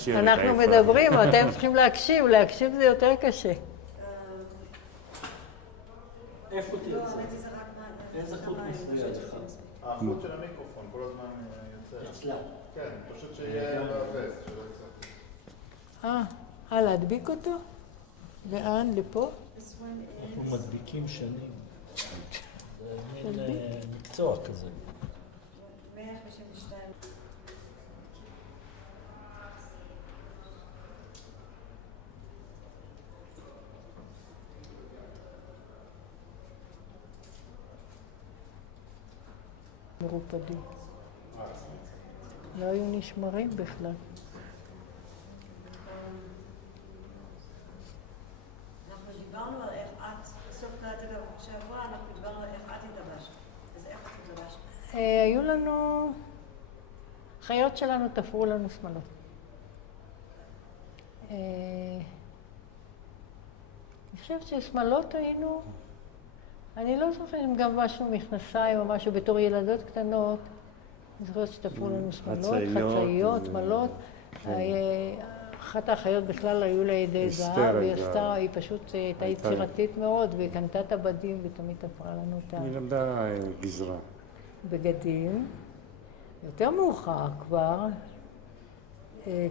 נשארת. אנחנו מדברים, אתם צריכים להקשיב, להקשיב זה יותר קשה. איפה תרצה? איזה חוט מפריע לך? החוט של המיקרופון כל הזמן יוצא. אצלה. כן, פשוט שיהיה בווסט, שלא יצא. להדביק אותו? לאן? לפה? אנחנו מדביקים שנים. זה מין מקצוע כזה. 152. מרופדים. לא היו נשמרים בכלל. אנחנו דיברנו על איך את, בסוף תחילת שעברה, אנחנו דיברנו על איך את התלבשת. אז איך את התלבשת? היו לנו... חיות שלנו תפרו לנו שמלות. אני חושבת ששמלות היינו... אני לא זוכרת אם גם משהו מכנסיים או משהו בתור ילדות קטנות. אני זוכרת שתפרו לנו שמלות, חצאיות, שמלות. אחת האחיות בכלל היו לה ידי זהב, ואסתר היא פשוט הייתה יצירתית מאוד, והיא קנתה את הבדים ותמיד תפרה לנו אותה. היא למדה גזרה. בגדים. יותר מאוחר כבר,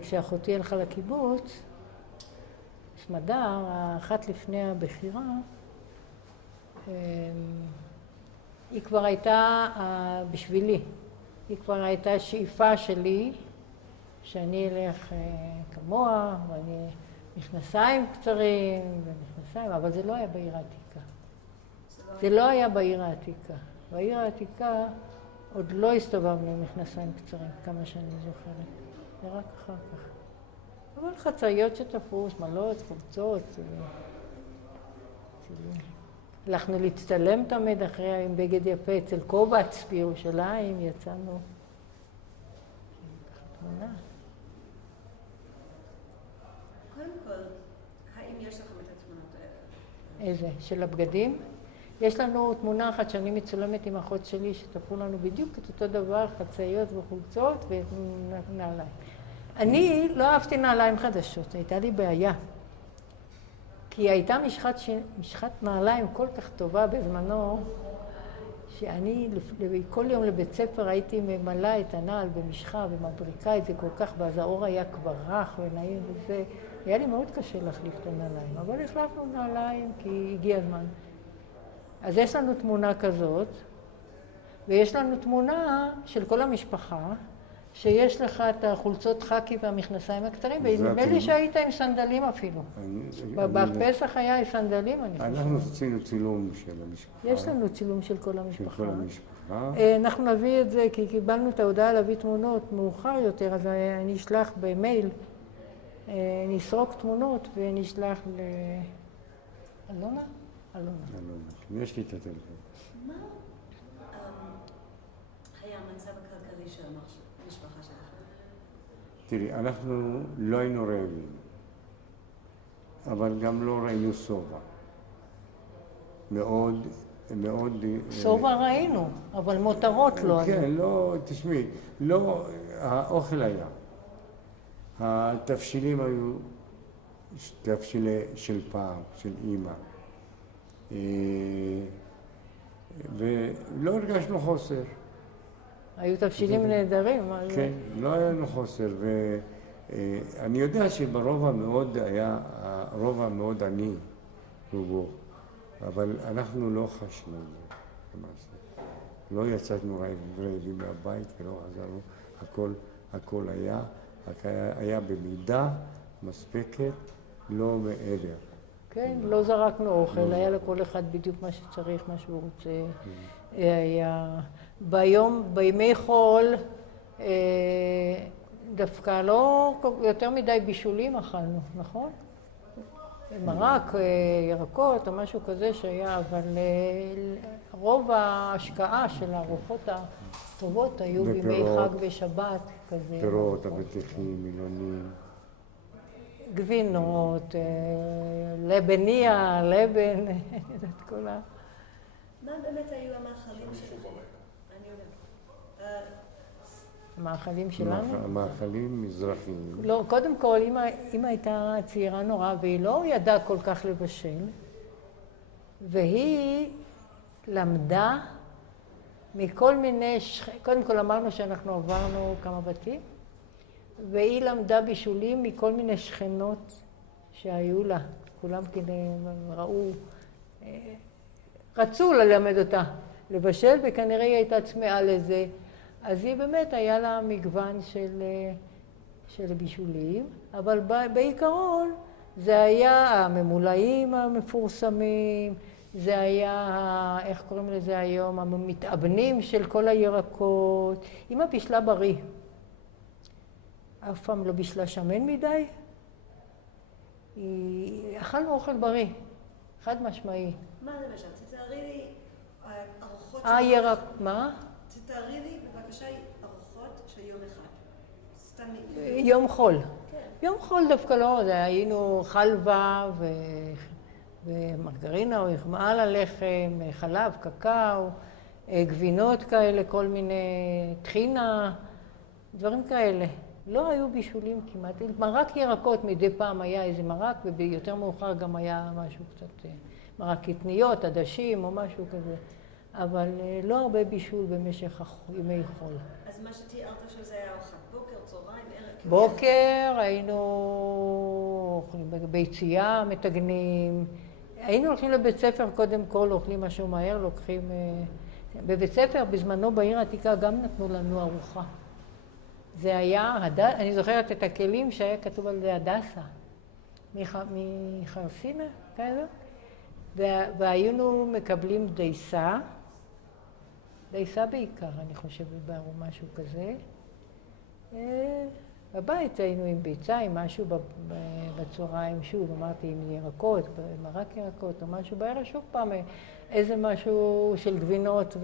כשאחותי הלכה לקיבוץ, שמדר, האחת לפני הבחירה, היא כבר הייתה בשבילי, היא כבר הייתה שאיפה שלי, שאני אלך כמוה, ואני מכנסיים קצרים ומכנסיים, אבל זה לא היה בעיר העתיקה. זה לא היה בעיר העתיקה. בעיר העתיקה עוד לא הסתובבנו עם מכנסיים קצרים, כמה שאני זוכרת. זה רק אחר כך. אבל חצאיות שתפרו, שמלות, חולצות, הלכנו להצטלם תמיד אחרי עם בגד יפה אצל קובץ בירושלים, יצאנו. תמונה. קודם כל, האם יש לכם את התמונות האלה? איזה? של הבגדים? יש לנו תמונה אחת שאני מצולמת עם אחות שלי שתפרו לנו בדיוק את אותו דבר, חצאיות וחולצות ונעליים. אני לא אהבתי נעליים חדשות, הייתה לי בעיה. כי הייתה משחת נעליים כל כך טובה בזמנו, שאני כל יום לבית ספר הייתי ממלאה את הנעל במשחה ומבריקה את זה כל כך, ואז האור היה כבר רך ונעים וזה. היה לי מאוד קשה להחליף את הנעליים, אבל החלפנו נעליים כי הגיע הזמן. אז יש לנו תמונה כזאת, ויש לנו תמונה של כל המשפחה, שיש לך את החולצות חקי והמכנסיים הקצרים, ונדמה לי שהיית עם סנדלים אפילו. בפסח היה עם סנדלים, אני חושבת. אנחנו עשינו צילום של המשפחה. יש לנו צילום של כל המשפחה. של כל המשפחה. אנחנו נביא את זה, כי קיבלנו את ההודעה להביא תמונות מאוחר יותר, אז אני אשלח במייל, נסרוק תמונות ונשלח אלונה? אלונה. יש לי את הטלפון. מה היה המצב הכלכלי של המשפחה שלכם? תראי, אנחנו לא היינו רעבים, אבל גם לא ראינו שובע. מאוד, מאוד... שובע ראינו, אבל מותרות לא. כן, לא, תשמעי, לא, האוכל היה. התבשילים היו תבשילי של פעם, של אימא. ולא הרגשנו חוסר. היו תבשילים נהדרים. כן, לא היה לנו חוסר. ואני יודע שברובע מאוד היה, הרובע מאוד עני, רובו. אבל אנחנו לא חשנו למעשה. לא יצאנו רעבים מהבית ולא חזרנו. הכל היה. היה במידה מספקת, לא מעבר. כן, לא זרקנו אוכל, היה לכל אחד בדיוק מה שצריך, מה שהוא רוצה. היה בימי חול, דווקא לא יותר מדי בישולים אכלנו, נכון? מרק, ירקות או משהו כזה שהיה, אבל רוב ההשקעה של הארוחות הטובות היו בימי חג ושבת כזה. פירות, אבטיחים, מילונים. גבינות, לבניה, לבן, את כל ה... מה באמת היו המאכלים שלכם? אני יודעת. המאכלים שלנו? מאכלים מזרחיים. לא, קודם כל, אמא הייתה צעירה נורא, והיא לא ידעה כל כך לבשל, והיא למדה מכל מיני, קודם כל אמרנו שאנחנו עברנו כמה בתים, והיא למדה בישולים מכל מיני שכנות שהיו לה. כולם כאילו רצו ללמד אותה לבשל, וכנראה היא הייתה צמאה לזה. אז היא באמת היה לה מגוון של בישולים, אבל בעיקרון זה היה הממולאים המפורסמים, זה היה, איך קוראים לזה היום, המתאבנים של כל הירקות. אמא בישלה בריא. אף פעם לא בישלה שמן מדי. אכלנו אוכל בריא, חד משמעי. מה למשל? תתארי לי ארוחות... ירק, מה? תתארי לי בבקשה ארוחות של יום אחד. סתם... יום חול. כן. יום חול דווקא לא, זה היינו חלבה ומרגרינה או יחמאה ללחם, חלב, קקאו, גבינות כאלה, כל מיני טחינה, דברים כאלה. לא היו בישולים כמעט, מרק ירקות מדי פעם היה איזה מרק, וביותר מאוחר גם היה משהו קצת, מרק קטניות, עדשים או משהו כזה. אבל לא הרבה בישול במשך ימי חול. אז מה שתיארת שזה היה ארוחת בוקר, צהריים, ערב? בוקר היינו אוכלים ביציאה, מתגנים. היינו הולכים לבית ספר קודם כל, אוכלים משהו מהר, לוקחים... בבית ספר בזמנו בעיר העתיקה גם נתנו לנו ארוחה. זה היה, אני זוכרת את הכלים שהיה כתוב על זה הדסה, מחרסינה, כזה, והיינו מקבלים דייסה בעיקר, אני חושבת, או משהו כזה. בבית היינו עם ביצה, עם משהו בצהריים, שוב, אמרתי, עם ירקות, מרק ירקות או משהו, בערב שוב פעם איזה משהו של גבינות,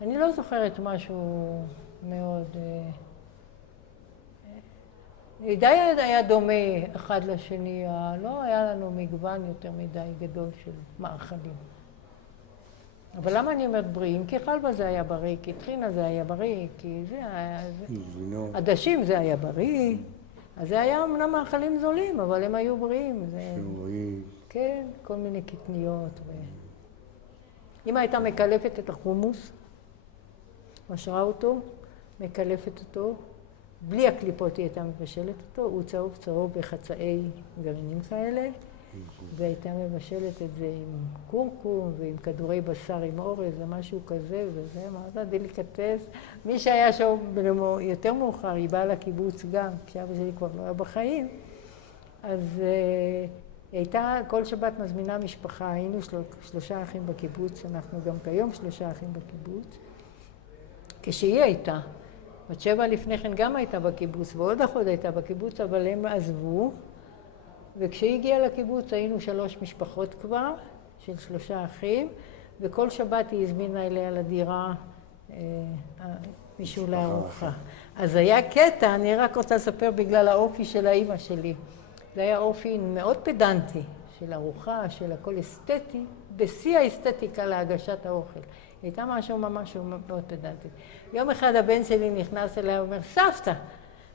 ואני לא זוכרת משהו מאוד... די היה דומה אחד לשני, לא היה לנו מגוון יותר מדי גדול של מאכלים. אבל למה אני אומרת בריאים? כי חלבה זה היה בריא, כי טחינה זה היה בריא, כי זה היה... עדשים זה היה בריא. אז זה היה אמנם מאכלים זולים, אבל הם היו בריאים. שבועים. כן, כל מיני קטניות. אמא הייתה מקלפת את החומוס, משרה אותו, מקלפת אותו, בלי הקליפות היא הייתה מבשלת אותו, הוא צהוב צהוב בחצאי גרעינים כאלה, והייתה מבשלת את זה עם קורקום ועם כדורי בשר עם אורז ומשהו כזה, וזה מה דליקטס. מי שהיה שם יותר מאוחר, היא באה לקיבוץ גם, כשאבא שלי כבר לא היה בחיים, אז היא הייתה כל שבת מזמינה משפחה, היינו 3 אחים בקיבוץ, אנחנו גם כיום 3 אחים בקיבוץ. כשהיא הייתה, בת 7 לפני כן גם הייתה בקיבוץ, ועוד אחות הייתה בקיבוץ, אבל הם עזבו, וכשהיא הגיעה לקיבוץ היינו 3 משפחות כבר, של 3 אחים, וכל שבת היא הזמינה אליה לדירה מישהו לארוחה. אז היה קטע, אני רק רוצה לספר בגלל האופי של האמא שלי. זה היה אופי מאוד פדנטי של ארוחה, של הכל אסתטי, בשיא האסתטיקה להגשת האוכל. הייתה משהו ממש מאוד פדנטי. יום אחד הבן שלי נכנס אליה ואומר, סבתא,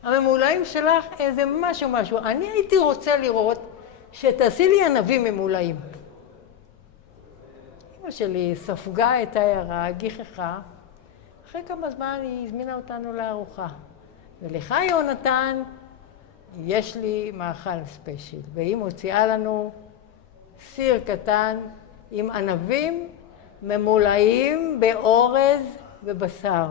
הממולאים שלך איזה משהו. אני הייתי רוצה לראות שתעשי לי ענבים ממולאים. אמא שלי ספגה את העיירה, גיחכה. אחרי כמה זמן היא הזמינה אותנו לארוחה. ולך יונתן, יש לי מאכל ספיישל. והיא מוציאה לנו סיר קטן עם ענבים ממולאים באורז ובשר.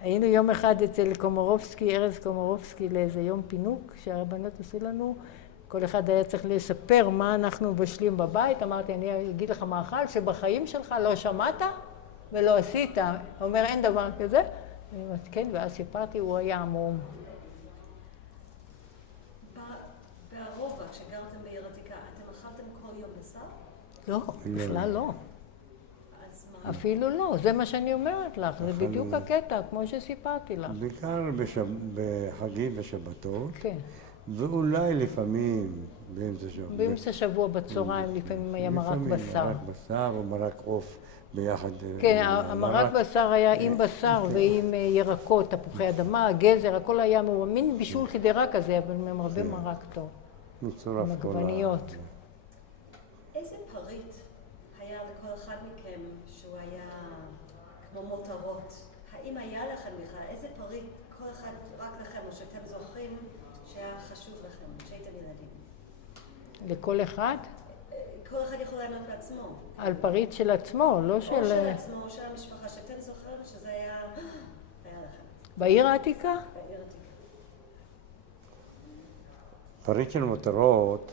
היינו יום אחד אצל קומורובסקי, ארז קומורובסקי, לאיזה יום פינוק שהרבנות עשו לנו. כל אחד היה צריך לספר מה אנחנו בשלים בבית. אמרתי, אני אגיד לך מאכל שבחיים שלך לא שמעת ולא עשית. הוא אומר, אין דבר כזה. אני אומרת, כן, ואז סיפרתי, הוא היה עמום. ברובע, כשגרתם בעיר עתיקה, אתם אכלתם כל יום בשר? לא, בכלל לא. אפילו לא, זה מה שאני אומרת לך, זה בדיוק הקטע, כמו שסיפרתי לך. בעיקר בחגים ושבתות. כן. ואולי לפעמים באמצע שבוע. באמצע שבוע בצהריים לפעמים היה מרק בשר. מרק בשר או מרק עוף ביחד. כן, המרק בשר היה עם בשר ועם ירקות, תפוחי אדמה, גזר, הכל היה מין בישול חדרה כזה, אבל עם הרבה מרק טוב. מצורף כל עגבניות. איזה פריט היה לכל אחד מכם שהוא היה כמו מותרות? האם היה לכם בכלל איזה פריט כל אחד רק לכם, או שאתם זוכרים שהיה חשוב לכם, שהייתם ילדים? לכל אחד? כל אחד יכול לענות לעצמו. על פריט של עצמו, לא של... או של עצמו, או של המשפחה, שאתם זוכרים שזה היה לכם. בעיר העתיקה? בעיר העתיקה. פריט של מותרות,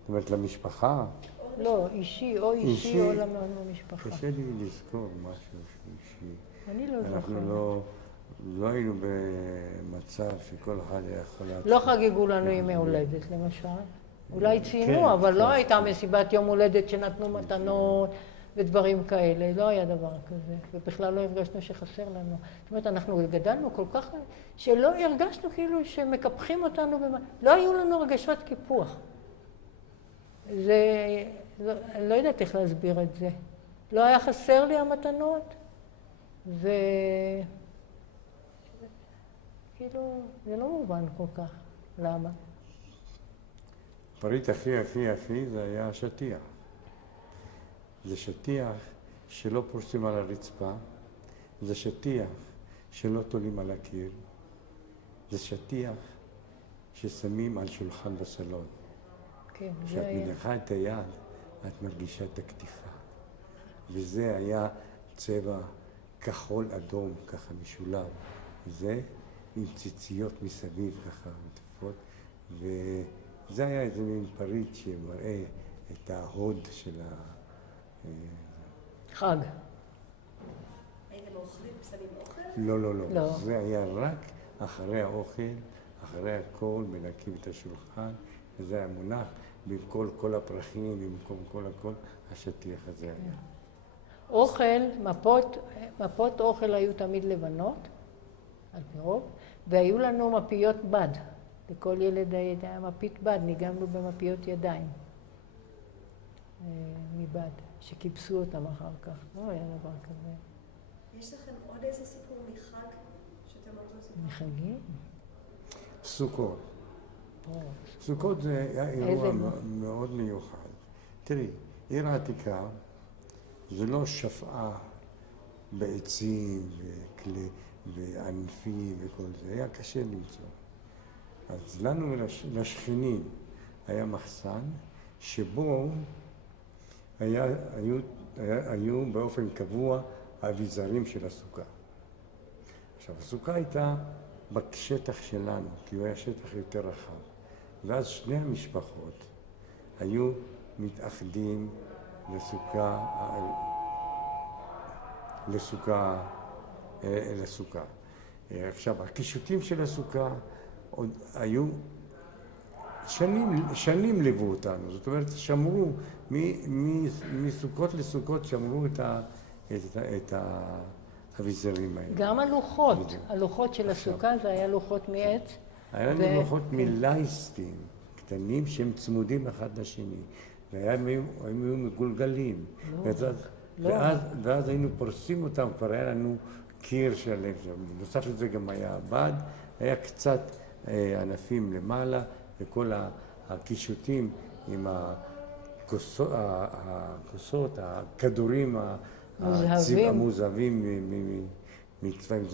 זאת אומרת למשפחה. לא, אישי, או אישי או למשפחה. קשה לי לזכור משהו אישי. אני לא זוכר. אנחנו לא היינו במצב שכל אחד היה יכול לעצור. לא חגגו לנו ימי הולדת, למשל. אולי ציינו, אבל לא הייתה מסיבת יום הולדת שנתנו מתנות ודברים כאלה. לא היה דבר כזה. ובכלל לא הרגשנו שחסר לנו. זאת אומרת, אנחנו גדלנו כל כך שלא הרגשנו כאילו שמקפחים אותנו. לא היו לנו הרגשות קיפוח. אני לא יודעת איך להסביר את זה. לא היה חסר לי המתנות, כאילו, זה לא מובן כל כך. למה? הפריט הכי זה היה השטיח. זה שטיח שלא פורסים על הרצפה, זה שטיח שלא תולים על הקיר, זה שטיח ששמים על שולחן בסלון. כן, זה כשאת היה. מניחה את היד, את מרגישה את הקטיפה. וזה היה צבע כחול אדום, ככה משולב. זה עם ציציות מסביב ככה מטפות, וזה היה איזה מין פריט שמראה את ההוד של חג. הייתם אוכלים, שמים אוכל? לא. לא. זה היה רק אחרי האוכל, אחרי הכל, מנקים את השולחן, וזה היה מונח במקום כל הפרחים, במקום כל הכל, השטיח הזה היה. אוכל, מפות אוכל היו תמיד לבנות, על פי רוב, והיו לנו מפיות בד. לכל ילד היה מפית בד, ניגמנו במפיות ידיים. מבד, שכיבסו אותם אחר כך. לא היה דבר כזה. יש לכם עוד איזה סיפור מחג שאתם עוד לא סיפור? מחגים? סוכות. או, סוכות זה היה אירוע איזה? מאוד מיוחד. תראי, עיר העתיקה זה לא שפעה בעצים וענפים וכל זה, היה קשה למצוא. אז לנו, לשכנים, היה מחסן שבו היו באופן קבוע האביזרים של הסוכה. עכשיו, הסוכה הייתה בשטח שלנו, כי הוא היה שטח יותר רחב. ואז שני המשפחות היו מתאחדים לסוכה. עכשיו, הקישוטים של הסוכה עוד היו, שנים ליוו אותנו. זאת אומרת, שמרו, מסוכות לסוכות שמרו את האביזרים האלה. גם הלוחות של הסוכה זה היה לוחות מעץ. היה לנו לוחות מלייסטים קטנים שהם צמודים אחד לשני, והם היו מגולגלים. ואז היינו פורסים אותם, כבר היה לנו קיר שלם. נוסף לזה גם היה בד, היה קצת ענפים למעלה, וכל הקישוטים עם הכוסות, הכדורים המוזהבים מצבעים,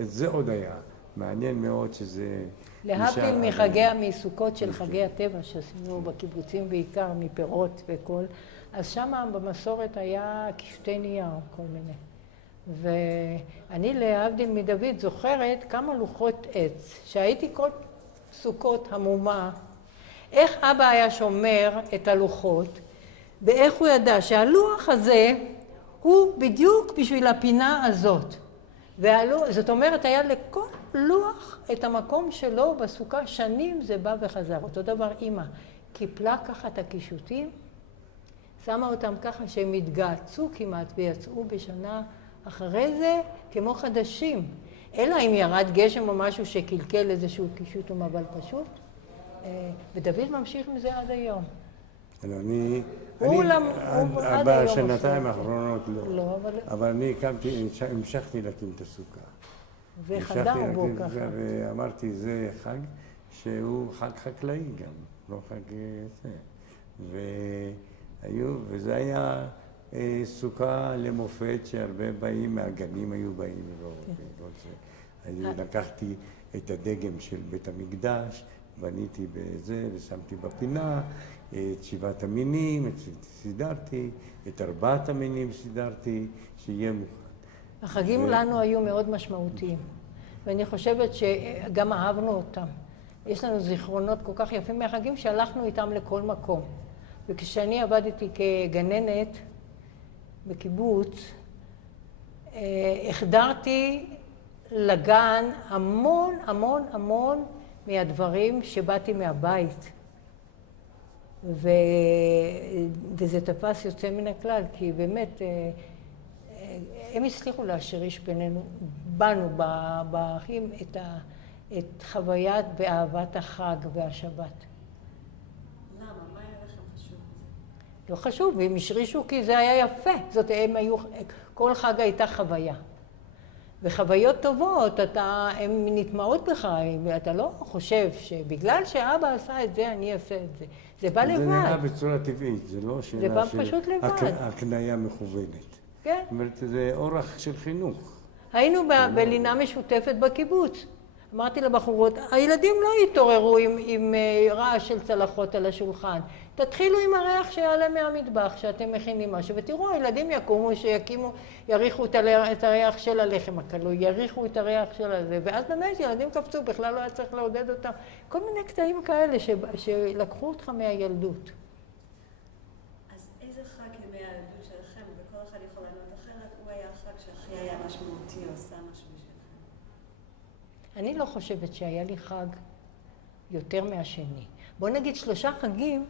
זה עוד היה. מעניין מאוד שזה... להבדיל מסוכות של חגי הטבע שעשינו בקיבוצים בעיקר, מפירות וכל, אז שם במסורת היה קישוטי נייר, כל מיני. ואני להבדיל מדוד זוכרת כמה לוחות עץ, שהייתי כל סוכות המומה, איך אבא היה שומר את הלוחות, ואיך הוא ידע שהלוח הזה הוא בדיוק בשביל הפינה הזאת. זאת אומרת, היה לכל לוח את המקום שלו בסוכה, שנים זה בא וחזר. אותו דבר אמא, קיפלה ככה את הקישוטים, שמה אותם ככה שהם התגעצו כמעט ויצאו בשנה אחרי זה כמו חדשים. אלא אם ירד גשם או משהו שקלקל איזשהו קישוט או מבל פשוט, ודוד ממשיך מזה עד היום. אני עד היום בשנתיים עושה את זה. האחרונות לא, אבל אני קמתי, המשכתי להקים את הסוכה. וחדר בו ככה. ואמרתי, זה חג שהוא חג חקלאי גם, לא חג זה. וזה היה סוכה למופת שהרבה באים מהגנים היו באים וכל זה. אני לקחתי את הדגם של בית המקדש, בניתי בזה ושמתי בפינה את 7 המינים, סידרתי, את 4 המינים סידרתי, שיהיה מוכן. החגים לנו היו מאוד משמעותיים, ואני חושבת שגם אהבנו אותם. יש לנו זיכרונות כל כך יפים מהחגים שהלכנו איתם לכל מקום. וכשאני עבדתי כגננת בקיבוץ, החדרתי לגן המון המון המון מהדברים שבאתי מהבית. וזה תפס יוצא מן הכלל, כי באמת הם הצליחו להשריש בנו באחים את חוויית ואהבת החג והשבת. למה? מה היה לכם חשוב בזה? לא חשוב, והם השרישו כי זה היה יפה. זאת, כל חג הייתה חוויה. וחוויות טובות, הן נטמעות בך, אתה לא חושב שבגלל שאבא עשה את זה, אני אעשה את זה. זה בא לבד. זה נראה בצורה טבעית, זה לא זה שאלה בא של פשוט לבד. הקניה מכוונת. כן. זאת אומרת, זה אורח של חינוך. היינו בלינה משותפת בקיבוץ. אמרתי לבחורות, הילדים לא יתעוררו עם רעש של צלחות על השולחן. תתחילו עם הריח שיעלה מהמטבח שאתם מכינים משהו, ותראו, הילדים יקומו, שיקימו, יריחו את הריח של הלחם הקלוי, יריחו את הריח של הזה, ואז באמת ילדים קפצו, בכלל לא היה צריך לעודד אותם. כל מיני קטעים כאלה שלקחו אותך מהילדות. אז איזה חג ימי הילדות שלכם, וכל אחד יכול לענות אחרת, הוא היה החג שהכי היה משמעותי או עשה משהו בשבילכם? אני לא חושבת שהיה לי חג יותר מהשני. בוא נגיד 3 חגים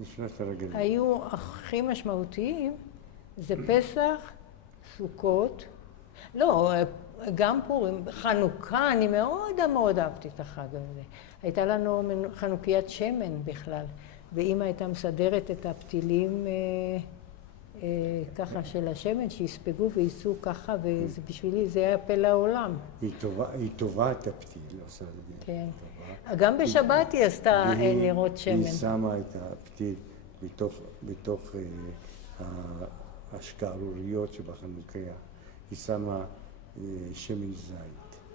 לשלושת הרגלים. היו הכי משמעותיים, זה פסח, סוכות, לא, גם פורים, חנוכה, אני מאוד מאוד אהבתי את החג הזה. הייתה לנו חנוכיית שמן בכלל, ואמא הייתה מסדרת את הפתילים ככה של השמן, שיספגו וייסעו ככה, ובשבילי זה היה פלא העולם. היא טובה את הפתיל, עושה את זה. כן. גם בשבת היא עשתה נרות שמן. היא שמה את הפתיל בתוך השקערוריות שבחנוכיה. היא שמה שמן זית.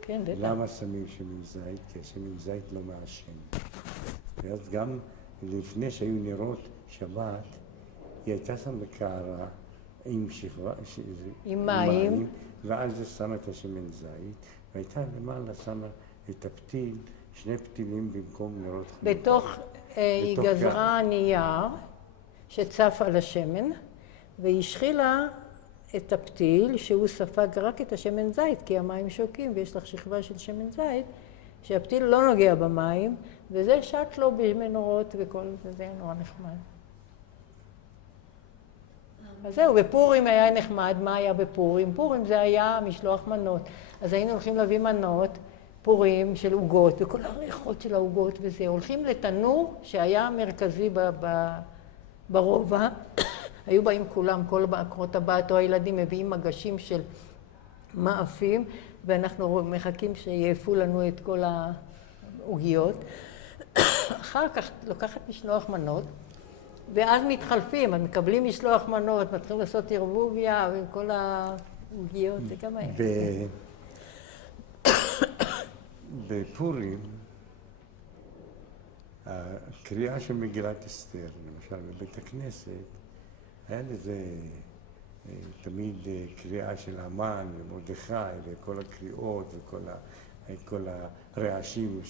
כן, בטח. למה שמים שמן זית? כי השמן זית לא מעשן. ואז גם לפני שהיו נרות שבת, היא הייתה שמה קערה עם שכבה, עם מים, ועל זה שמה את השמן זית, והייתה למעלה שמה את הפתיל, 2 פתילים במקום נרות חנוכה. בתוך היא גזרה נייר שצף על השמן, והיא השחילה את הפתיל שהוא ספג רק את השמן זית, כי המים שוקים ויש לך שכבה של שמן זית, שהפתיל לא נוגע במים, וזה שט לו במנורות וכל זה, זה היה נורא נחמד. אז זהו, בפורים היה נחמד. מה היה בפורים? פורים זה היה משלוח מנות. אז היינו הולכים להביא מנות, פורים של עוגות, וכל הריחות של העוגות וזה. הולכים לתנור שהיה מרכזי ברובע. היו באים כולם, כל עקרות הבת או הילדים מביאים מגשים של מאפים, ואנחנו מחכים שיאפו לנו את כל העוגיות. אחר כך לוקחת משלוח מנות, ואז מתחלפים, אז מקבלים משלוח מנות, מתחילים לעשות ערבוביה וכל העוגיות, זה גם היה. בפורים, הקריאה של מגילת אסתר, למשל בבית הכנסת, היה לזה תמיד קריאה של המן ומרדכי וכל הקריאות וכל הרעשים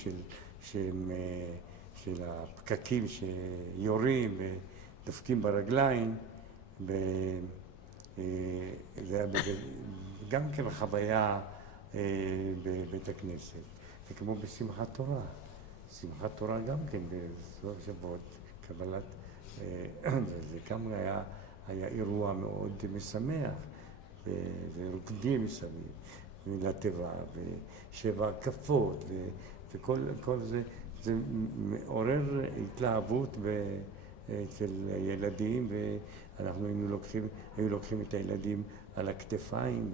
של הפקקים שיורים ודופקים ברגליים. זה היה גם כן חוויה בבית הכנסת. וכמו בשמחת תורה. שמחת תורה גם כן בסוף שבועות, קבלת, זה גם היה אירוע מאוד משמח, ורוקדים מסביב, לטבע, ו7 הקפות, וכל זה, זה מעורר התלהבות אצל ילדים, ואנחנו היו לוקחים את הילדים על הכתפיים.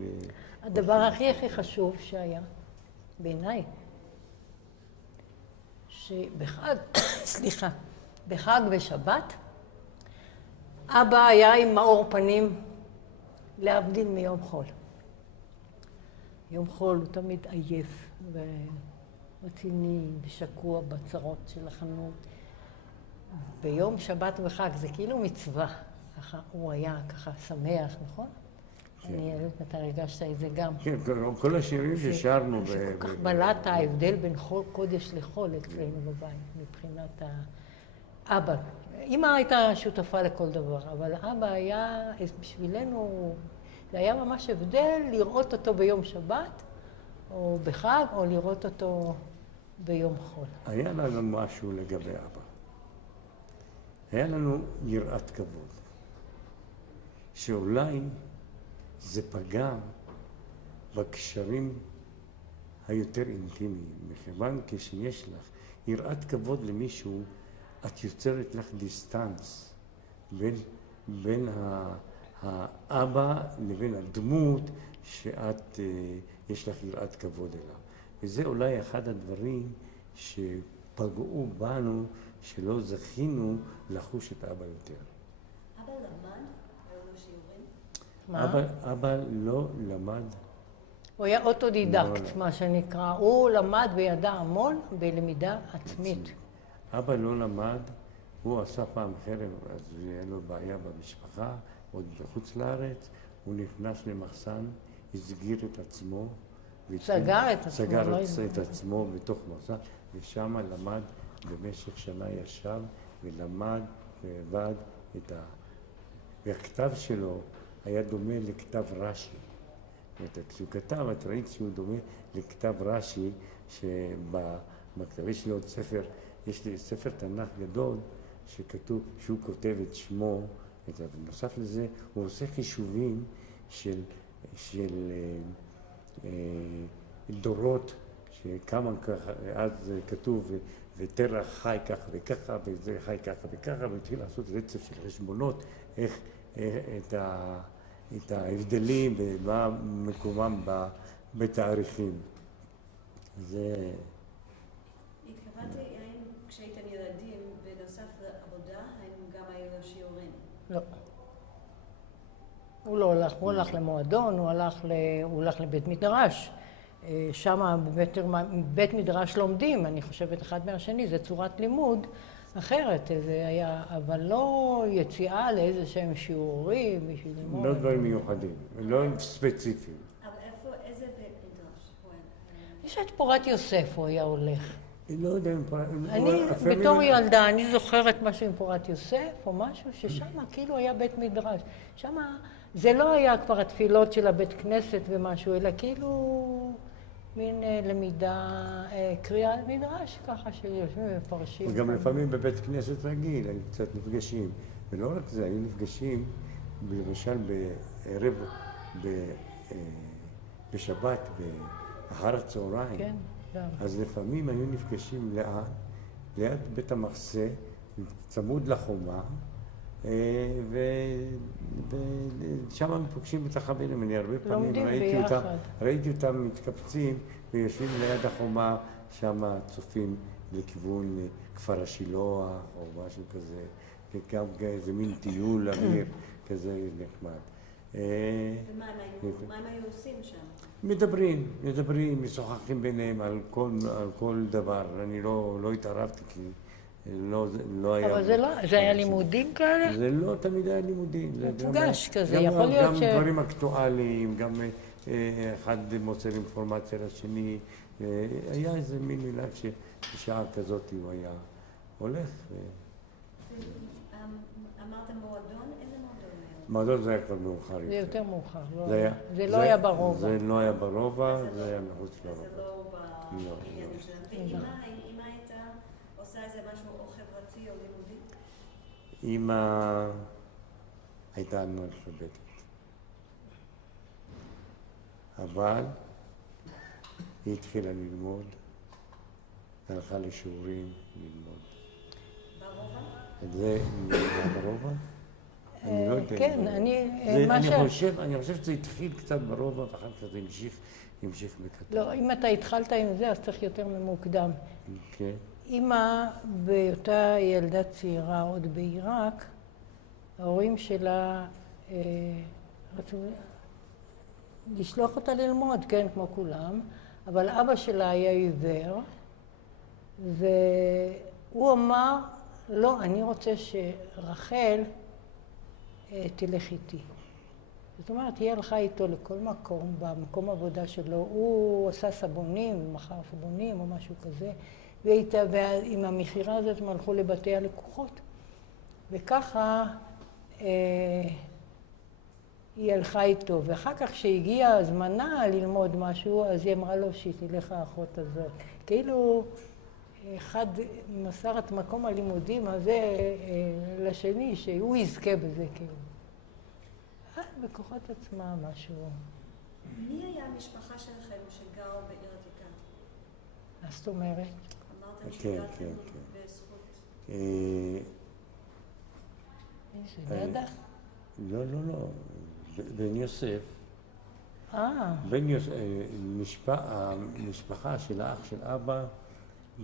הדבר הכי חשוב שהיה, בעיניי, שבחג, סליחה, בחג ושבת, אבא היה עם מאור פנים, להבדיל מיום חול. יום חול הוא תמיד עייף ורציני ושקוע בצרות של החנות. ביום שבת וחג זה כאילו מצווה, ככה הוא היה ככה שמח, נכון? אני יודעת מתי הרגשת את זה גם. כן, כל השירים ששרנו. זה כל כך בלט ההבדל בין קודש לחול אצלנו בבית, מבחינת האבא. אמא הייתה שותפה לכל דבר, אבל אבא היה, בשבילנו, זה היה ממש הבדל לראות אותו ביום שבת, או בחג, או לראות אותו ביום חול. היה לנו משהו לגבי אבא. היה לנו יראת כבוד, שאולי זה פגע בקשרים היותר אינטימיים, מכיוון כשיש לך יראת כבוד למישהו, את יוצרת לך דיסטנס בין האבא לבין הדמות שאת, יש לך יראת כבוד אליו. וזה אולי אחד הדברים שפגעו בנו, שלא זכינו לחוש את אבא יותר. אבא למד? היו לו שיעורים? אבא לא למד. הוא היה אוטודידקט, מה שנקרא. הוא למד וידע המון בלמידה עצמית. אבא לא למד, הוא עשה פעם חרם, אז היה לו בעיה במשפחה, עוד בחוץ לארץ, הוא נכנס למחסן, הסגיר את עצמו. סגר את עצמו. סגר את עצמו בתוך מחסן, ושם למד במשך שנה ישב ולמד ועבד את והכתב שלו היה דומה לכתב רש"י. כשהוא כתב, את ראית שהוא דומה לכתב רש"י, שבמכתבי שלו עוד ספר, יש לי ספר תנ"ך גדול, שכתוב, שהוא כותב את שמו, בנוסף לזה, הוא עושה חישובים של דורות, שכמה ככה, אז כתוב, ותרח חי ככה וככה, וזה חי ככה וככה, והתחיל לעשות רצף של חשבונות, איך את ההבדלים ומה מקומם בתאריכים. זה... התכוונתי, האם כשהייתם ילדים, בנוסף לעבודה, האם גם היו לו שיעורים? לא. הוא לא הלך, הוא הלך למועדון, הוא הלך לבית מדרש. שם בבית מדרש לומדים, אני חושבת אחד מהשני, זה צורת לימוד אחרת, זה היה, אבל לא יציאה לאיזה שהם שיעורים בשביל ללמוד. לא דברים מיוחדים, לא ספציפיים. אבל איזה בית מדרש הוא היה? יש את פורת יוסף, הוא היה הולך. לא יודע אם... אני בתור ילדה, אני זוכרת משהו עם פורת יוסף או משהו, ששם כאילו היה בית מדרש. שם זה לא היה כבר התפילות של הבית כנסת ומשהו, אלא כאילו מין למידה, קריאת מדרש ככה שיושבים ומפרשים. וגם לפעמים בבית כנסת רגיל, היו קצת נפגשים. ולא רק זה, היו נפגשים, למשל בערב, בשבת, אחר הצהריים. כן, גם. אז לפעמים היו נפגשים ליד בית המחסה, צמוד לחומה, ושם הם פוגשים את החברים. אני הרבה פעמים ראיתי אותם מתקפצים ויושבים ליד החומה, שם צופים לכיוון כפר השילוח או משהו כזה, וגם איזה מין טיול אוויר כזה נחמד. ומה הם היו עושים שם? מדברים, משוחחים ביניהם על כל דבר. אני לא התערבתי כי לא היה... אבל זה היה לימודים כאלה? זה לא תמיד היה לימודים. מפוגש כזה, יכול להיות ש... גם דברים אקטואליים, גם אחד מוסר אינפורמציה לשני. היה איזה מין מילה שבשעה כזאת הוא היה הולך. אמרת מועדון? איזה מועדון היה? מועדון זה היה כבר מאוחר יותר. זה יותר מאוחר. זה לא היה ברובע. זה לא היה ברובע, זה היה מחוץ לרובע. זה לא בעניינים שלהם. ואמא הייתה עושה איזה משהו או חברתי או לימודי? אמא הייתה אנאלפביתית. אבל היא התחילה ללמוד הלכה לשיעורים ללמוד. ברובע? את זה נלמד ברובע? אני לא יודע. כן, אני חושב שזה התחיל קצת ברובע, ואחר כך זה המשיך בקטן. לא, אם אתה התחלת עם זה, אז צריך יותר ממוקדם. כן. אמא, בהיותה ילדה צעירה עוד בעיראק, ההורים שלה רצו לשלוח אותה ללמוד, כן, כמו כולם, אבל אבא שלה היה עיוור, והוא אמר, לא, אני רוצה שרחל תלך איתי. זאת אומרת, היא הלכה איתו לכל מקום, במקום עבודה שלו, הוא עשה סבונים, מכר סבונים או משהו כזה, ועם המכירה הזאת הם הלכו לבתי הלקוחות. וככה היא הלכה איתו, ואחר כך כשהגיעה הזמנה ללמוד משהו, אז היא אמרה לו שהיא תלך האחות הזאת. כאילו אחד מסר את מקום הלימודים הזה לשני, שהוא יזכה בזה כאילו. בכוחות עצמה משהו. מי היה המשפחה שלכם שגר בעיר עתיקה? מה זאת אומרת? אמרתם שגרתם בזכות. איזה דדה? לא. בן יוסף. המשפחה של האח של אבא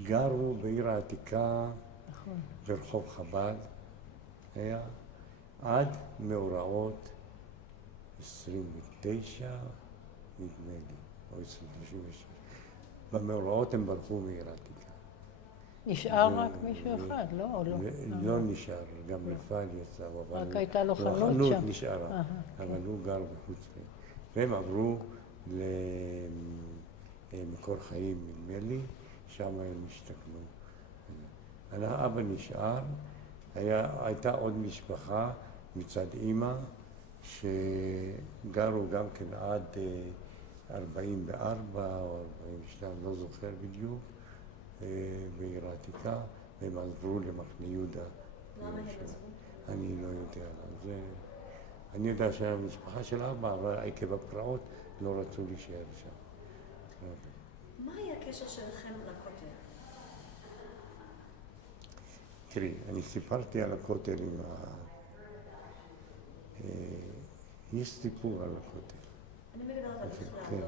גרו בעיר העתיקה, נכון. ברחוב חב"ד, היה עד מאורעות 29, נדמה לי, או 26. במאורעות הם ברחו מעיר העתיקה. נשאר רק מישהו אחד, לא? לא נשאר, גם רפאל יצא, אבל... רק הייתה לו חנות שם. החנות נשארה, אבל הוא גר בחוץ. והם עברו למקור חיים, נדמה לי, שם הם השתכנו. אבא נשאר, הייתה עוד משפחה מצד אימא, שגרו גם כן עד 44 או 42, לא זוכר בדיוק, בעיר העתיקה, והם עברו למחנה יהודה. למה הם עזבו? אני לא יודע. אני יודע שהמשפחה של אבא, אבל עקב הפרעות לא רצו להישאר שם. מה היה הקשר שלכם לכותל? תראי, אני סיפרתי על הכותל עם יש סיפור על הכותל. אני מדברת על בכלל,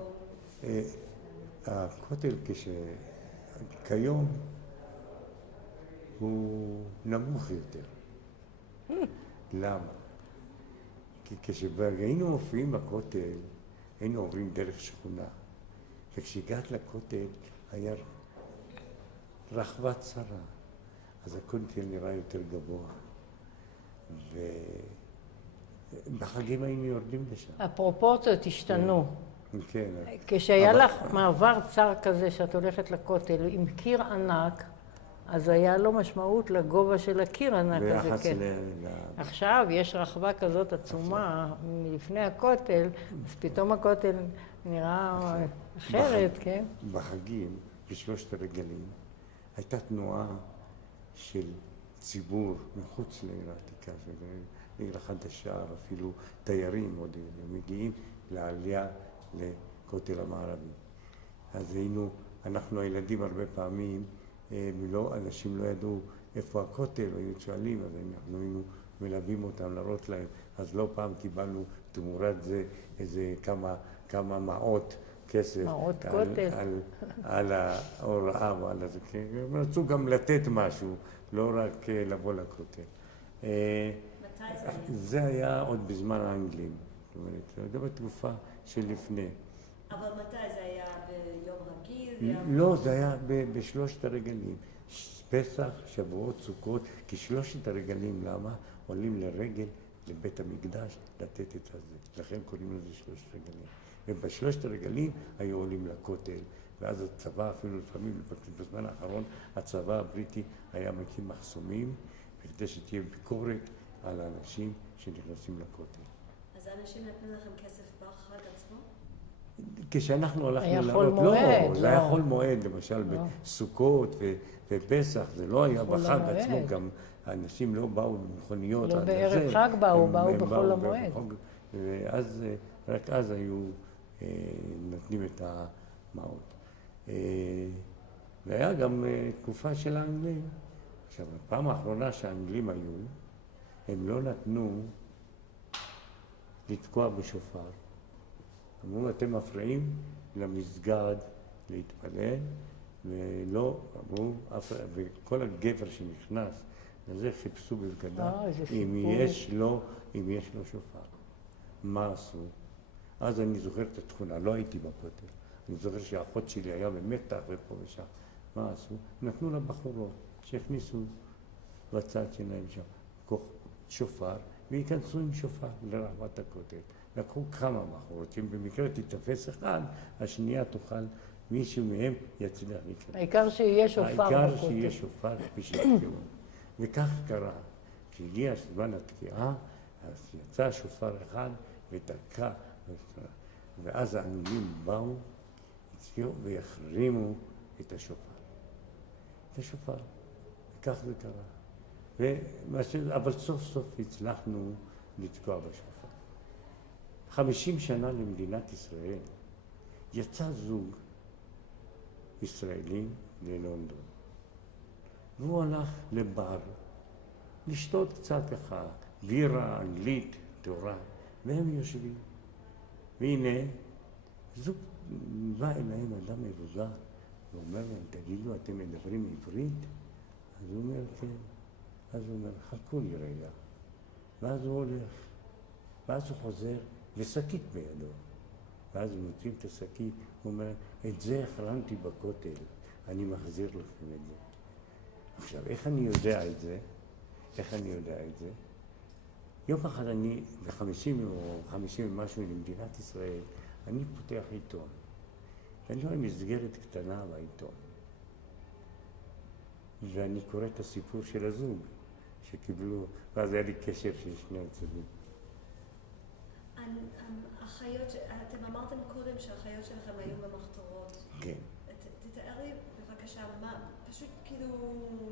לא... הכותל כיום הוא נמוך יותר. למה? כי כשהיינו מופיעים בכותל, היינו עוברים דרך שכונה. וכשהגעת לכותל היה רחבה צרה. אז הכותל נראה יותר גבוה. ובחגים היינו יורדים לשם. הפרופורציות השתנו. כן. כשהיה לך מעבר צר כזה שאת הולכת לכותל עם קיר ענק, אז היה לו משמעות לגובה של הקיר ענק הזה, כן. עכשיו יש רחבה כזאת עצומה מלפני הכותל, אז פתאום הכותל נראה אחרת, כן? בחגים, בשלושת הרגלים, הייתה תנועה של ציבור מחוץ לעיר העתיקה, לעיר החדשה, אפילו תיירים עוד מגיעים לעלייה לכותל המערבי. אז אנחנו הילדים הרבה פעמים, אנשים לא ידעו איפה הכותל, היו שואלים, אז אנחנו היינו מלווים אותם, להראות להם. אז לא פעם קיבלנו תמורת זה איזה כמה מעות כסף. מעות כותל. על ההוראה ועל זה. הם רצו גם לתת משהו, לא רק לבוא לכותל. מתי זה היה? זה היה עוד בזמן האנגלים. זאת אומרת, זה היה בתקופה שלפני. אבל מתי זה היה? ביום רגיל? לא, זה היה בשלושת הרגלים. פסח, שבועות, סוכות, כי שלושת הרגלים, למה? עולים לרגל לבית המקדש לתת את הזה. לכן קוראים לזה שלושת רגלים. ובשלושת הרגלים היו עולים לכותל, ואז הצבא, אפילו לפעמים, בזמן האחרון, הצבא הבריטי היה מקים מחסומים, כדי שתהיה ביקורת על האנשים שנכנסים לכותל. אז האנשים נתנו לכם כסף בחג עצמו? כשאנחנו הלכנו היה חול מועד. לא, זה היה חול מועד, למשל בסוכות ופסח, זה לא היה בחג עצמו, גם האנשים לא באו במכוניות. לא בערב חג באו בחול המועד. ואז, רק אז היו נותנים את המעות. והיה גם תקופה של האנגלים. עכשיו, הפעם האחרונה שהאנגלים היו, הם לא נתנו לתקוע בשופר. אמרו, אתם מפריעים למסגד להתפלל, ולא, אמרו, וכל הגבר שנכנס, לזה חיפשו בבגדיו, אם יש לו שופר. מה עשו? אז אני זוכר את התכונה, לא הייתי בכותל. אני זוכר שהאחות שלי היה במתח ופה ושם. מה עשו? נתנו לבחורות שהכניסו בצד שלהם שם שופר, והיכנסו עם שופר לרחבת הכותל. לקחו כמה בחורות, שאם במקרה תתפס אחד, השנייה תוכל, מישהו מהם יצליח להיכנס. העיקר שיהיה שופר בכותל. העיקר שיהיה שופר כפי שתקעו. וכך קרה. כשהגיע זמן התקיעה, אז יצא שופר אחד ותקע, ואז האנגלים באו, הצליחו והחרימו את השופר. את השופר. וכך זה קרה. אבל סוף סוף הצלחנו לתקוע בשופר. 50 שנה למדינת ישראל, יצא זוג ישראלי ללונדון. והוא הלך לבר, לשתות קצת ככה, בירה, אנגלית, תורה, והם יושבים. והנה, זוג בא אליהם אדם מבוגר, ואומר להם, תגידו, אתם מדברים עברית? אז הוא אומר, כן. אז הוא אומר, חכו לי רגע. ואז הוא הולך, ואז הוא חוזר, ושקית בידו. ואז הוא מוציא את השקית, הוא אומר, את זה החרמתי בכותל, אני מחזיר לכם את זה. עכשיו, איך אני יודע את זה? יום אחד אני, ב-50 או 50 ומשהו למדינת ישראל, אני פותח עיתון. ואני רואה מסגרת קטנה בעיתון. ואני קורא את הסיפור של הזוג שקיבלו, ואז היה לי קשר של שני הצדדים. החיות, אתם אמרתם קודם שהחיות שלכם היו במחתרות. כן. תתארי בבקשה, מה, פשוט כאילו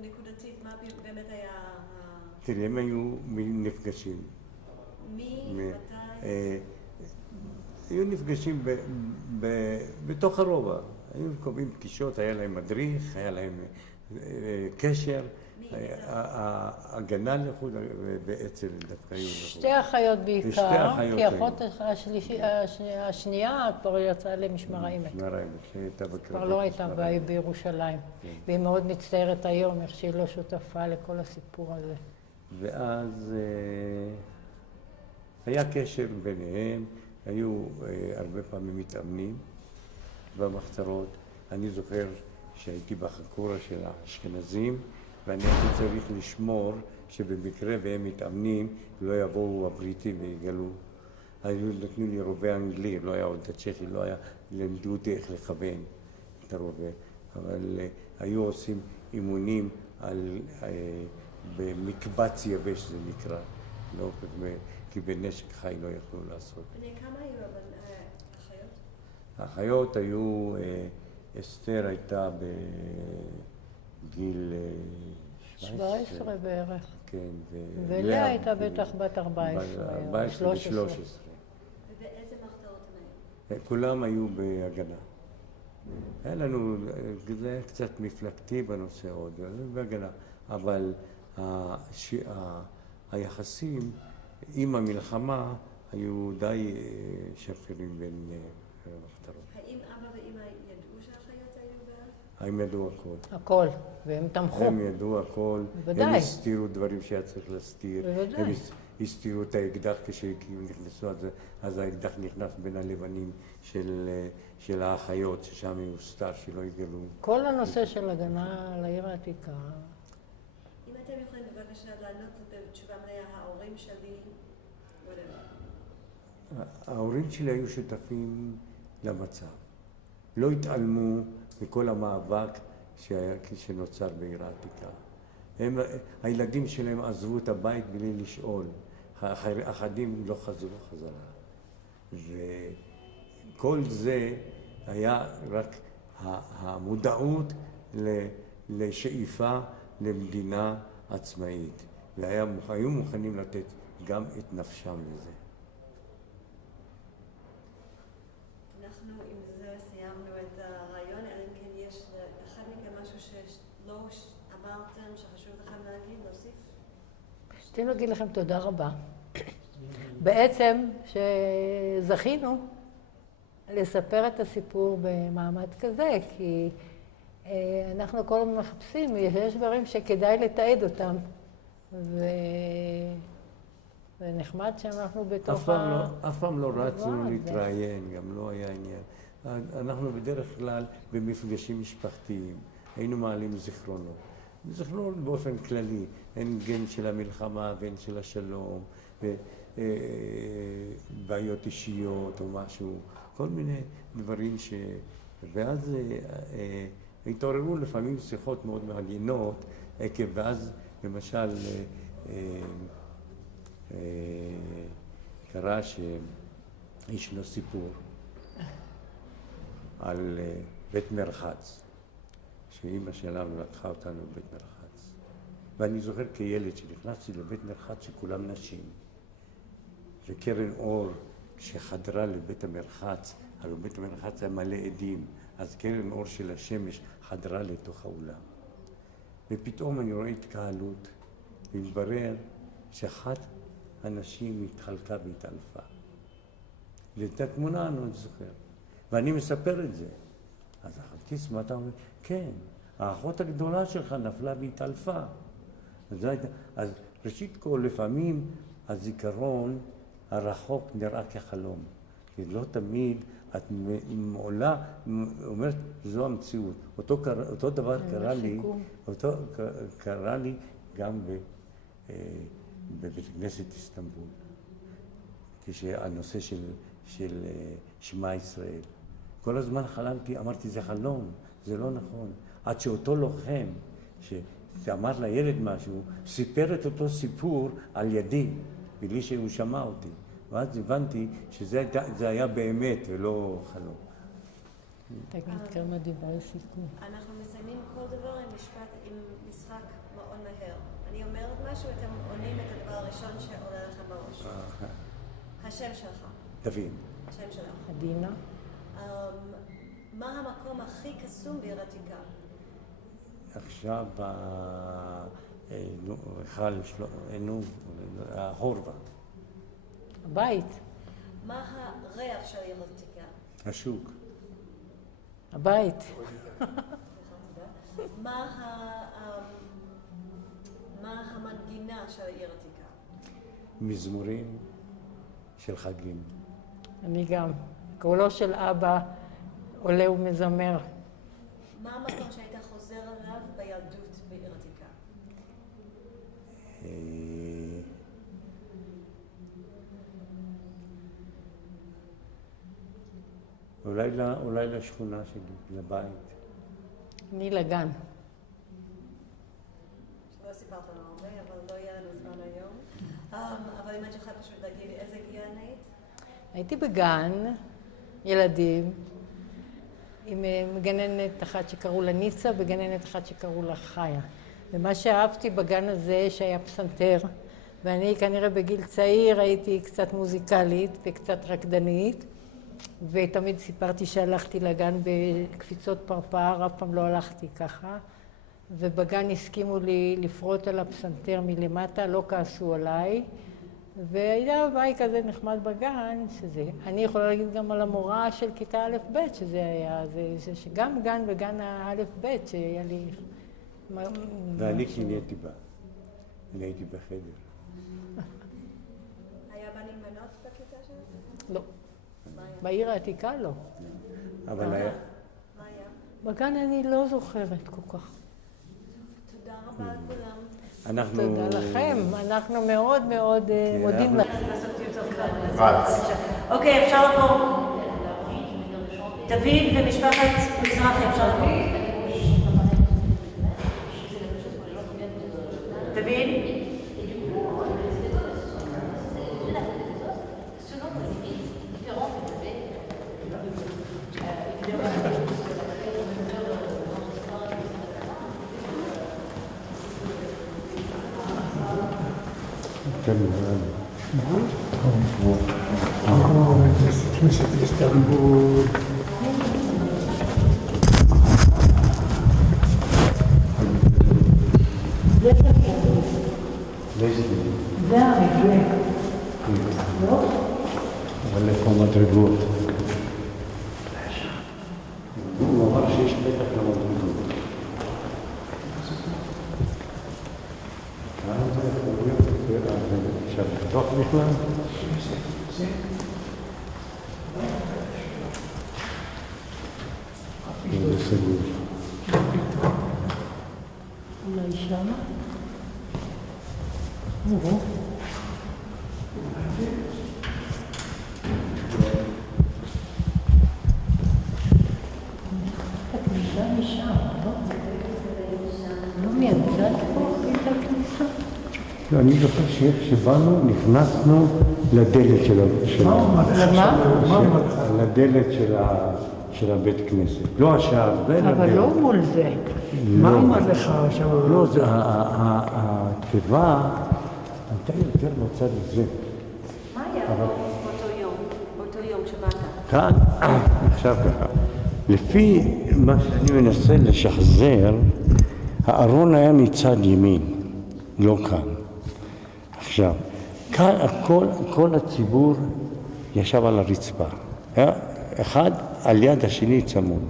נקודתית, מה באמת היה... תראי, הם היו נפגשים. מתי? היו נפגשים בתוך הרובע. היו קובעים פגישות, היה להם מדריך, היה להם קשר. הגנה לחוד ואצל דווקא היו לחוד. שתי אחיות בעיקר, כי אחות השנייה כבר יצאה למשמר העמק. משמר העמק, שהייתה בקרבות. כבר לא הייתה בירושלים. והיא מאוד מצטערת היום, איך שהיא לא שותפה לכל הסיפור הזה. ואז היה קשר ביניהם, היו הרבה פעמים מתאמנים במחתרות. אני זוכר שהייתי בחקורה של האשכנזים, ואני הייתי צריך לשמור שבמקרה והם מתאמנים לא יבואו הבריטים ויגלו. נתנו לי רובה אנגלי, לא היה עוד הצ'כי, לא היה, לימדו אותי איך לכוון את הרובה. אבל היו עושים אימונים במקבץ יבש זה נקרא, לא, כי בנשק חי לא יכלו לעשות. כמה היו אחיות? האחיות היו, אסתר הייתה בגיל 17 בערך. כן. ולאה הייתה בטח בת 14. 14 ו-13. ובאיזה מחתרות הם היו? כולם היו בהגנה. היה לנו, זה היה קצת מפלגתי בנושא עוד, בהגנה. אבל היחסים עם המלחמה היו די שפירים בין המחתרות. האם אבא ואמא ידעו שהאחיות היו בעד? הם ידעו הכל. הכל, והם תמכו. הם ידעו הכל. בוודאי. הם הסתירו דברים שהיה צריך להסתיר. בוודאי. הם הסתירו את האקדח כשהם נכנסו, אז האקדח נכנס בין הלבנים של האחיות, ששם היא הוסתר, שלא יגלו. כל הנושא של הגנה על העיר העתיקה. אם אתם יכולים בבקשה לענות בתשובה מלאה, ההורים שלי, ההורים שלי היו שותפים למצב. לא התעלמו מכל המאבק שנוצר בעיר העתיקה. הילדים שלהם עזבו את הבית בלי לשאול. אחדים לא חזרו חזרה. וכל זה היה רק המודעות לשאיפה למדינה עצמאית. והיו מוכנים לתת גם את נפשם לזה. אנחנו עם זה סיימנו את הרעיון, אלא אם כן יש אחד מכם משהו שלא אמרתם שחשוב לכם להגיד, להוסיף? רציתי להגיד לכם תודה רבה. בעצם שזכינו לספר את הסיפור במעמד כזה, כי אנחנו כל הזמן מחפשים, יש דברים שכדאי לתעד אותם, ונחמד שאנחנו בתוך אף פעם לא רצנו להתראיין, גם לא היה עניין. אנחנו בדרך כלל במפגשים משפחתיים, היינו מעלים זיכרונות. זיכרונות באופן כללי, הן גן של המלחמה והן של השלום, בעיות אישיות או משהו, כל מיני דברים ואז התעוררו לפעמים שיחות מאוד מעניינות, ואז למשל קרה שיש לו סיפור על בית מרחץ, שאמא שלנו לקחה אותנו לבית מרחץ. ואני זוכר כילד שנכנסתי לבית מרחץ שכולם נשים, וקרן אור שחדרה לבית המרחץ, הרי בית המרחץ היה מלא עדים, אז קרן אור של השמש חדרה לתוך האולם. ופתאום אני רואה התקהלות, והתברר שאחת הנשים התחלקה והתעלפה. ואת התמונה אני עוד זוכר. ואני מספר את זה. אז הכרטיס, מה אתה אומר? כן, האחות הגדולה שלך נפלה והתעלפה. אז ראשית כל, לפעמים הזיכרון הרחוק נראה כחלום. כי לא תמיד את מעולה אומרת, זו המציאות. אותו דבר קרה לי גם בבית כנסת איסטנבול. כשהנושא של שמע ישראל. כל הזמן חלמתי, אמרתי, זה חלום, זה לא נכון. עד שאותו לוחם, שאמר לילד משהו, סיפר את אותו סיפור על ידי, בלי שהוא שמע אותי. ואז הבנתי שזה היה באמת ולא חלום. תגיד כמה דברי סיכום. אנחנו מסיימים כל דבר עם משחק מאוד מהר. אני אומרת משהו, אתם עונים את הדבר הראשון שעולה לכם בראש. השם שלך. דוד. השם שלך. עדינה. מה המקום הכי קסום בעיר עתיקה? עכשיו ההורבה. הבית. מה הריח של העיר עתיקה? השוק. הבית. מה המנגינה של העיר עתיקה? מזמורים של חגים. אני גם. קולו של אבא עולה ומזמר. מה המקום שהיית חוזר עליו בילדות בעיר עתיקה? אולי לשכונה שלי, לבית. אני לגן. לא סיפרת לנו הרבה, אבל לא יהיה לנו זמן היום. אבל אם את יכולה פשוט להגיד איזה גן היית? הייתי בגן ילדים עם גננת אחת שקראו לה ניצה וגננת אחת שקראו לה חיה. ומה שאהבתי בגן הזה שהיה פסנתר, ואני כנראה בגיל צעיר הייתי קצת מוזיקלית וקצת רקדנית, ותמיד סיפרתי שהלכתי לגן בקפיצות פרפר, אף פעם לא הלכתי ככה, ובגן הסכימו לי לפרוט על הפסנתר מלמטה, לא כעסו עליי, והיה בית כזה נחמד בגן, שזה, אני יכולה להגיד גם על המורה של כיתה א' ב' שזה היה, זה שגם גן וגן הא' ב' שהיה לי... ואני קינאתי בה, אני הייתי בחדר. היה בנים בנות בכיתה שלך? לא. בעיר העתיקה לא. אבל היה... מה היה? בגן אני לא זוכרת כל כך. תודה רבה לכולם. אנחנו... תודה לכם, אנחנו מאוד מאוד מודים לכם. אוקיי, אפשר לבוא. דוד ומשפחת מזרחי, אפשר לבוא. דוד? כנסת איסטנבול. במדרגות. הוא אמר שיש פתח למדרגות. כאן זה יכול להיות, אפשר לפתוח בכלל? זה סגור. אולי שמה? הכניסה משם, לא מהצד פה, את הכניסה? לא, אני זוכר שבאנו, נכנסנו לדלת של לדלת של הבית כנסת. לא השער, אבל לא מול זה. מה אמר לך שם? לא, התיבה הייתה יותר בצד הזה. מה היה באותו יום שבאת? כאן, עכשיו ככה, לפי מה שאני מנסה לשחזר, הארון היה מצד ימין, לא כאן. עכשיו, כאן כל הציבור ישב על הרצפה. היה אחד על יד השני צמוד.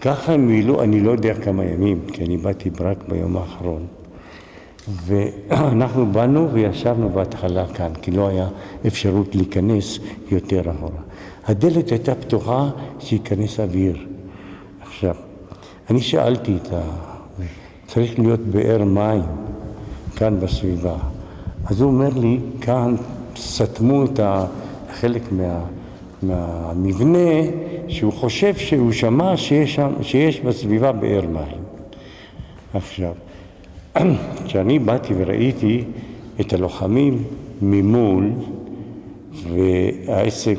ככה הם מילאו, אני לא יודע כמה ימים, כי אני באתי רק ביום האחרון. ואנחנו באנו וישבנו בהתחלה כאן, כי לא היה אפשרות להיכנס יותר אחורה. הדלת הייתה פתוחה שייכנס אוויר. עכשיו, אני שאלתי צריך להיות באר מים כאן בסביבה. אז הוא אומר לי, כאן סתמו את חלק מהמבנה שהוא חושב שהוא שמע שיש בסביבה באר מים. עכשיו, כשאני באתי וראיתי את הלוחמים ממול, והעסק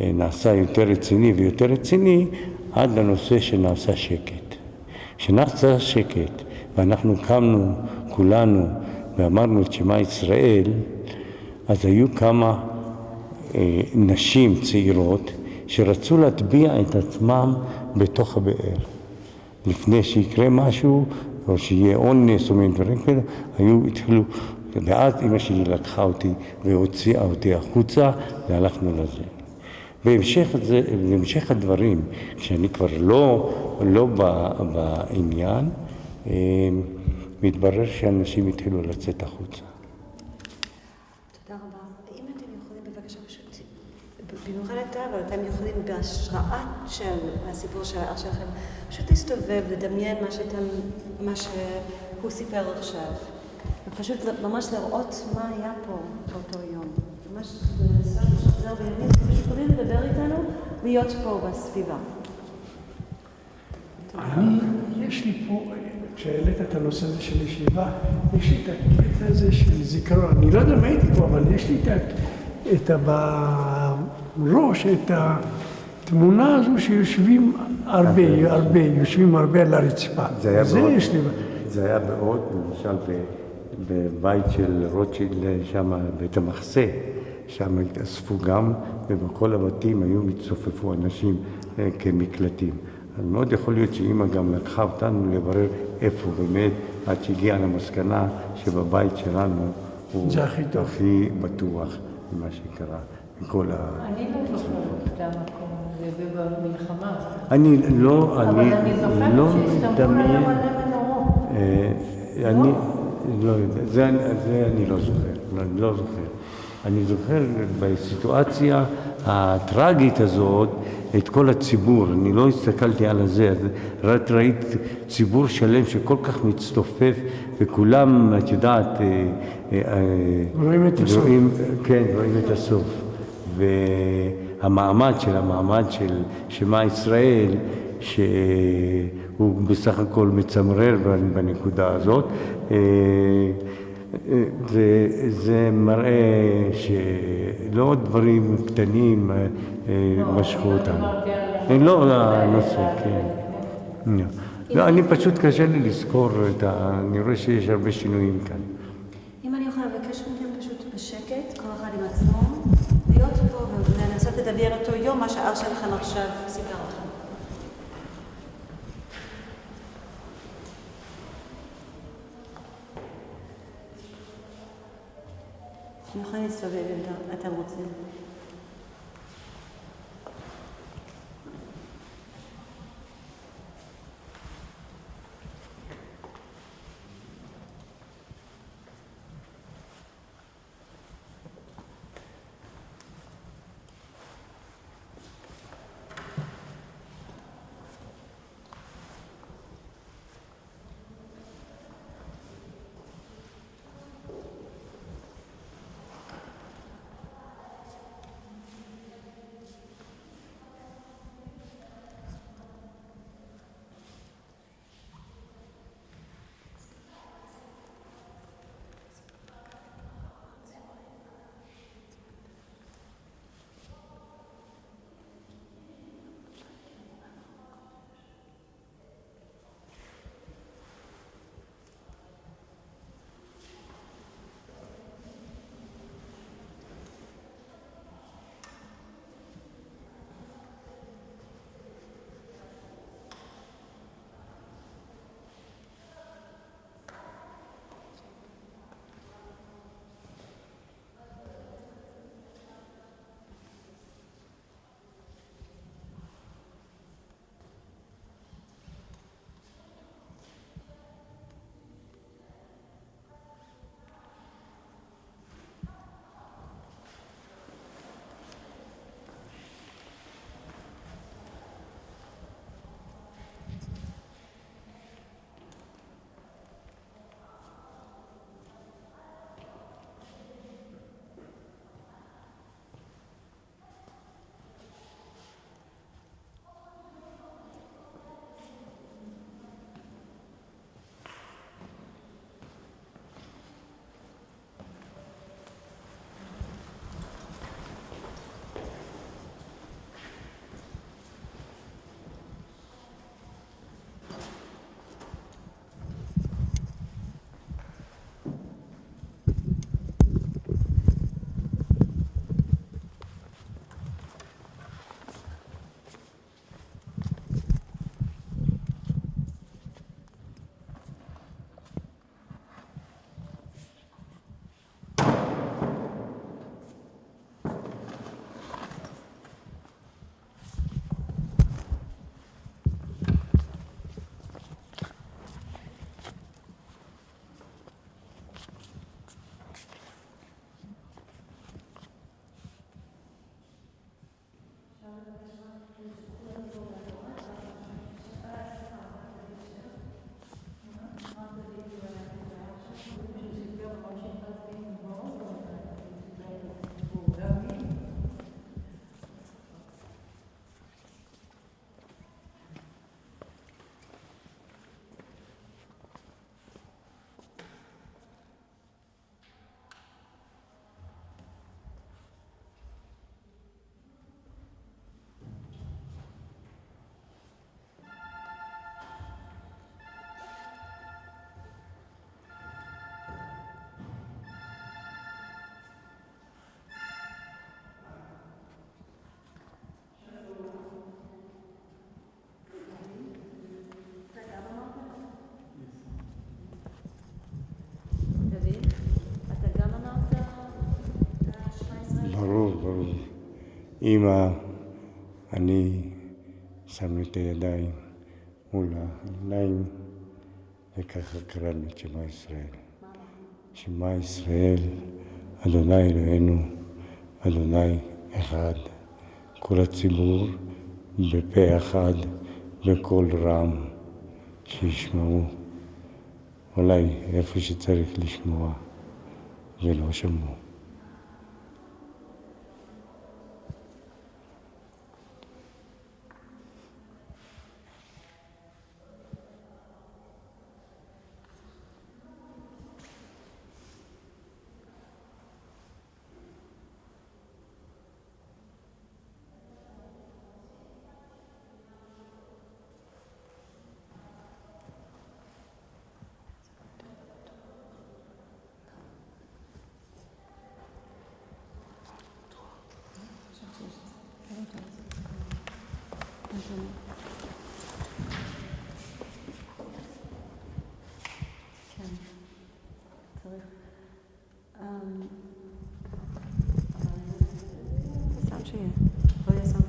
נעשה יותר רציני ויותר רציני, עד לנושא שנעשה שקט. כשנעשה שקט, ואנחנו קמנו כולנו ואמרנו את שמע ישראל, אז היו כמה נשים צעירות שרצו להטביע את עצמם בתוך הבאר. לפני שיקרה משהו, או שיהיה אונס או מן דברים כאלה, התחילו, ואז אמא שלי לקחה אותי והוציאה אותי החוצה, והלכנו לזה. בהמשך הדברים, כשאני כבר לא בעניין, מתברר שאנשים התחילו לצאת החוצה. תודה רבה. אם אתם יכולים בבקשה פשוט, במיוחד אתה, אבל אתם יכולים בהשראה של הסיפור של האח שלכם, פשוט להסתובב, לדמיין מה שהוא סיפר עכשיו. ופשוט ממש לראות מה היה פה באותו יום. ממש לנסות לשחזר בימים, פשוט יכולים לדבר איתנו, להיות פה בסביבה. יש לי פה, כשהעלית את הנושא הזה של ישיבה, יש לי את הקטע הזה של זיכרון. אני לא יודע מה הייתי פה, אבל יש לי בראש את התמונה הזו שיושבים יושבים הרבה על הרצפה. זה היה בעוד, למשל בבית של רוטשילד, שם בית המחסה, שם התאספו גם, ובכל הבתים היו מצופפו אנשים כמקלטים. אז מאוד יכול להיות שאמא גם לקחה אותנו לברר איפה באמת, עד שהגיעה למסקנה שבבית שלנו הוא הכי בטוח ממה שקרה. אני לא זוכרת את המקום הזה במלחמה. אני לא מדמיין. זה אני לא זוכר. אני זוכר בסיטואציה הטרגית הזאת את כל הציבור. אני לא הסתכלתי על זה, רק ראיתי ציבור שלם שכל כך מצטופף, וכולם, את יודעת, רואים את הסוף. כן, רואים את הסוף. והמעמד של שמע ישראל, שהוא בסך הכל מצמרר בנקודה הזאת, וזה מראה שלא דברים קטנים משכו אותנו. לא הנושא, כן. לא, אני פשוט קשה לי לזכור, אני רואה שיש הרבה שינויים כאן. אם אני יכולה לבקש מכם פשוט בשקט, כל אחד עם עצמו, להיות פה ולנסות לדבר אותו יום, מה שהאח שלכם עכשיו סיפר לכם. אתם יכולים להסתובב אם אתם רוצים. אמא, אני שמנו את הידיים מול העיניים, וככה קראנו את שמע ישראל. שמע ישראל, אדוני אלוהינו, אדוני אחד. כל הציבור בפה אחד, בקול רם, שישמעו. אולי איפה שצריך לשמוע, ולא שמעו. כן, צריך. שם שיהיה. לא יהיה שם